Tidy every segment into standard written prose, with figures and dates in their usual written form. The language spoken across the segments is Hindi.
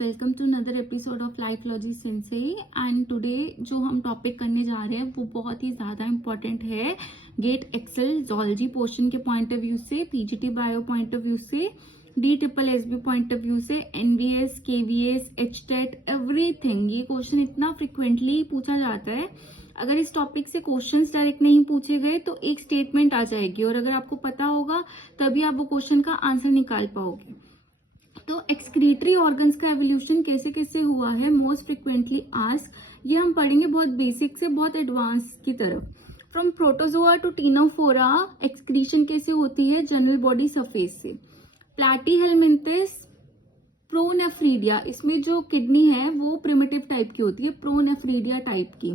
Welcome to another episode of lifeology sense. And today जो हम टॉपिक करने जा रहे हैं वो बहुत ही ज़्यादा इम्पॉर्टेंट है। गेट एक्सेल जूलॉजी पोर्शन के पॉइंट ऑफ व्यू से, PGT bio point of view से, DSSB पॉइंट ऑफ व्यू से, NVS, KVS, HTET, एवरीथिंग। ये क्वेश्चन इतना फ्रिक्वेंटली पूछा जाता है। अगर इस टॉपिक से क्वेश्चंस डायरेक्ट नहीं पूछे गए तो एक स्टेटमेंट आ जाएगी, और अगर आपको पता होगा तभी आप वो क्वेश्चन का आंसर निकाल पाओगे। तो एक्सक्रीटरी ऑर्गन्स का एवोल्यूशन कैसे कैसे हुआ है, मोस्ट फ्रिक्वेंटली आस्क, ये हम पढ़ेंगे बहुत बेसिक से बहुत एडवांस की तरफ। From protozoa to ctenophora excretion कैसे होती है जनरल बॉडी सरफेस से। प्लैटीहेलमिंथस प्रोनेफ्रीडिया, इसमें जो किडनी है वो प्रिमिटिव टाइप की होती है, प्रोनेफ्रीडिया टाइप की।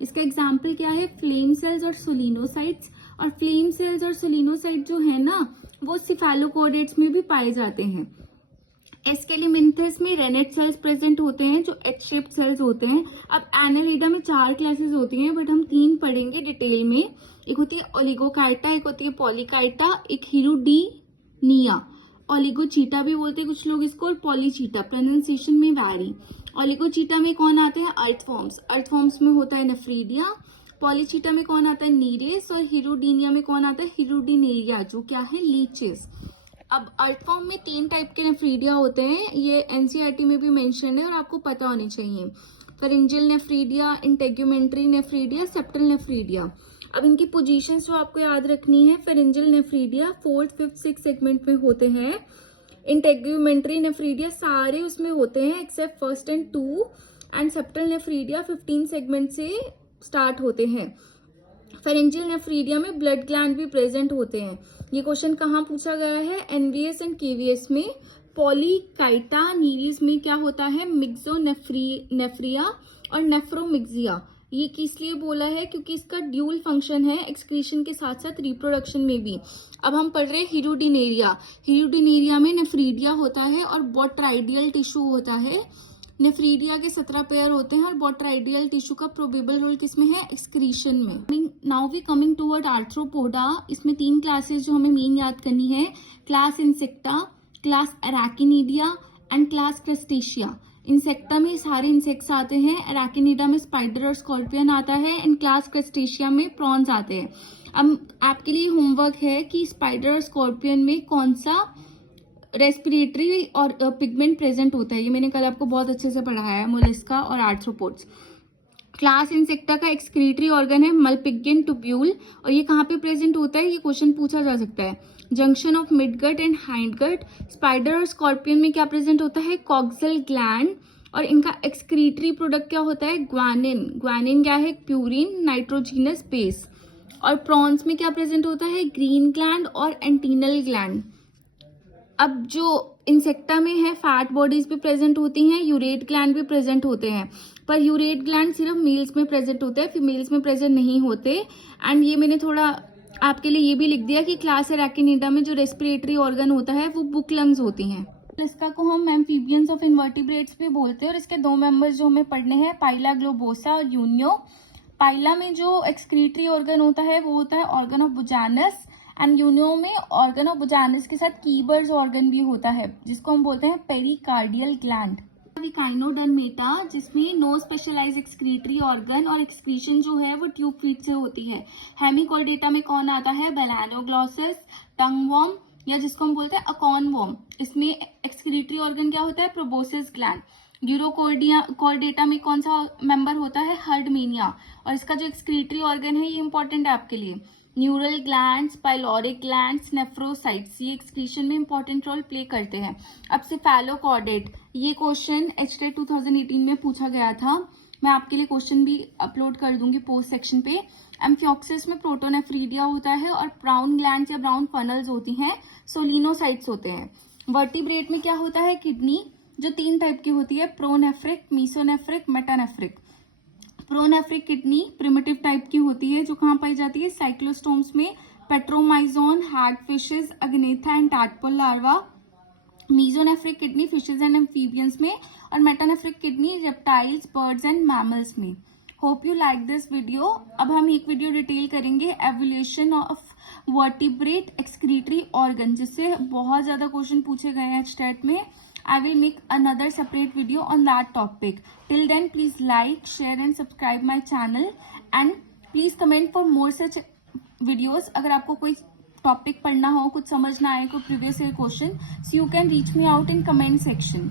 इसका एग्जाम्पल क्या है, फ्लेम सेल्स और सोलिनोसाइट्स। और फ्लेम सेल्स और सोलिनोसाइट जो है ना वो सिफेलोकोडेट्स में भी पाए जाते हैं। एस्केलिमिंथस में रेनेट सेल्स प्रेजेंट होते हैं जो एच शेप्ड सेल्स होते हैं। अब एनालिडा में 4 क्लासेस होती हैं, बट हम 3 पढ़ेंगे डिटेल में। एक होती है ओलिगोकाइटा, एक होती है पॉलीकाइटा, एक हिरुडीनिया। ओलिगोचीटा भी बोलते हैं कुछ लोग इसको, और पॉलीचीटा, प्रोनाउंसिएशन में वैरी। ओलिगोचीटा में कौन आते हैं, अर्थवॉर्म्स। अर्थवॉर्म्स में होता है नेफ्रीडिया। पॉलीचीटा में कौन आता है, नीरेस। और हिरुडीनिया में कौन आता है, हिरुडीनेरिया, जो क्या है, लीचेस। अब अर्थवॉर्म में 3 टाइप के नेफ्रीडिया होते हैं, ये एनसीईआरटी में भी मेंशन है और आपको पता होने चाहिए। Pharyngeal nephridia, integumentary nephridia, septal nephridia. अब इनकी पोजीशंस जो आपको याद रखनी है, pharyngeal nephridia 4th, 5th, 6th segment में होते हैं। इंटेग्यूमेंट्री नेफ्रीडिया सारे उसमें होते हैं except 1st and 2। And septal nephridia 15 segment से स्टार्ट होते हैं। फेरेंजियल नेफ्रीडिया में ब्लड ग्लैंड भी प्रेजेंट होते हैं। ये क्वेश्चन कहाँ पूछा गया है, NVS एंड KVS में। पॉलीकाइटा नीरिस में क्या होता है, मिक्सोनेफ्रिया और नेफ्रोमिक्सिया। ये किस लिए बोला है, क्योंकि इसका ड्यूल फंक्शन है, एक्सक्रीशन के साथ साथ रिप्रोडक्शन में भी। अब हम पढ़ रहे हैं हिरुडीनेरिया। हिरुडीनेरिया में नेफ्रीडिया होता है और बोट्राइडियल टिश्यू होता है। नेफ्रीडिया के 17 पेयर होते हैं और बोट्राइडियल टिश्यू का प्रोबेबल रोल किसमें है, एक्सक्रीशन में। Now we coming toward Arthropoda. इसमें 3 क्लासेस जो हमें मेन याद करनी है, class Insecta, class Arachnida and class Crustacea. Insecta में सारे इंसेक्ट्स आते हैं, अराकिनिडा में स्पाइडर और स्कॉर्पियन आता है, एंड क्लास क्रस्टेशिया में प्रॉन्स आते हैं। अब आपके लिए होमवर्क है कि स्पाइडर और स्कॉर्पियन में कौन सा रेस्पिरेटरी और पिगमेंट प्रेजेंट होता है। ये मैंने कल आपको बहुत अच्छे से पढ़ाया है, मोलस्का और आर्थ्रोपोड्स। क्लास इंसेक्टा का एक्सक्रीटरी ऑर्गन है मलपिगियन ट्यूब्यूल, और ये कहाँ पे प्रेजेंट होता है, ये क्वेश्चन पूछा जा सकता है। Junction of midgut and hindgut. Spider और स्कॉर्पियन में क्या प्रेजेंट होता है, कॉक्सल ग्लैंड, और इनका एक्सक्रीटरी प्रोडक्ट क्या होता है, ग्वानिन। ग्वानिन क्या है, प्यूरिन, नाइट्रोजिनस बेस। और प्रॉन्स में क्या प्रेजेंट होता है, ग्रीन ग्लैंड और एंटीनल ग्लैंड। अब जो इंसेक्टा में है फैट बॉडीज भी प्रेजेंट होती हैं, यूरेट ग्लैंड भी प्रेजेंट होते हैं, पर यूरेट ग्लैंड सिर्फ मेल्स में प्रेजेंट होते हैं, फीमेल्स में प्रेजेंट नहीं होते। एंड ये मैंने थोड़ा आपके लिए ये भी लिख दिया कि क्लास अराकिनिडा में जो रेस्पिरेटरी ऑर्गन होता है वो बुक लंग्स होती हैं। इसका को हम एम्फीबियंस ऑफ इन्वर्टिब्रेट्स भी बोलते हैं, और इसके 2 मेंबर्स जो हमें पढ़ने हैं, पाइला ग्लोबोसा और यूनियो। पाइला में जो एक्सक्रीटरी ऑर्गन होता है वो होता है ऑर्गन ऑफ बुजानस, एंड यूनियो में ऑर्गन ऑफ बुजानस के साथ कीबर्स ऑर्गन भी होता है, जिसको हम बोलते हैं पेरिकार्डियल ग्लैंड। काइनोडर्मेटा, जिसमें नो स्पेशलाइज एक्सक्रीटरी ऑर्गन, और एक्सक्रीशन जो है वो ट्यूब फीट से होती है। हेमिकॉर्डेटा में कौन आता है, बेलानोग्लॉसस, टंगवॉर्म, या जिसको हम बोलते हैं अकॉनवॉर्म। इसमें एक्सक्रीटरी ऑर्गन क्या होता है, प्रोबोसिस ग्लैंड। ड्यूरोकॉर्डेटा में कौन सा मेंबर होता है, हर्डमेनिया, और इसका जो एक्सक्रीटरी ऑर्गन है ये इंपॉर्टेंट है आपके लिए। Neural glands, pyloric glands, nephrocytes, ये एक्सक्रीशन में इंपॉर्टेंट रोल प्ले करते हैं। अब सेफेलोकॉर्डेट, ये क्वेश्चन HTET 2018 में पूछा गया था, मैं आपके लिए क्वेश्चन भी अपलोड कर दूंगी पोस्ट सेक्शन पे। एम्फियोक्सिस में प्रोटोनेफ्रीडिया होता है, और ब्राउन ग्लैंड्स या ब्राउन फनल्स होती हैं, सोलिनोसाइट्स होते हैं। वर्टिब्रेट में क्या होता है, किडनी, जो 3 टाइप की होती है, pronephric, mesonephric, metanephric. Pronephric kidney primitive type की होती है, जो कहाँ पाई जाती है, साइक्लोस्टोम्स में, Petromyzon, hagfishes, Agnatha and tadpole larva. Mesonephric kidney fishes and amphibians में, और metanephric kidney reptiles, birds and mammals में। Hope you like this video. अब हम एक वीडियो डिटेल करेंगे evolution of vertebrate excretory organ, जिससे बहुत ज्यादा क्वेश्चन पूछे गए हैं HTET में। I will make another separate video on that topic. Till then, please like, share and subscribe my channel and please comment for more such videos. अगर आपको कोई टॉपिक पढ़ना हो, कुछ समझना आए, कोई previous year question, so you can reach me out in comment section.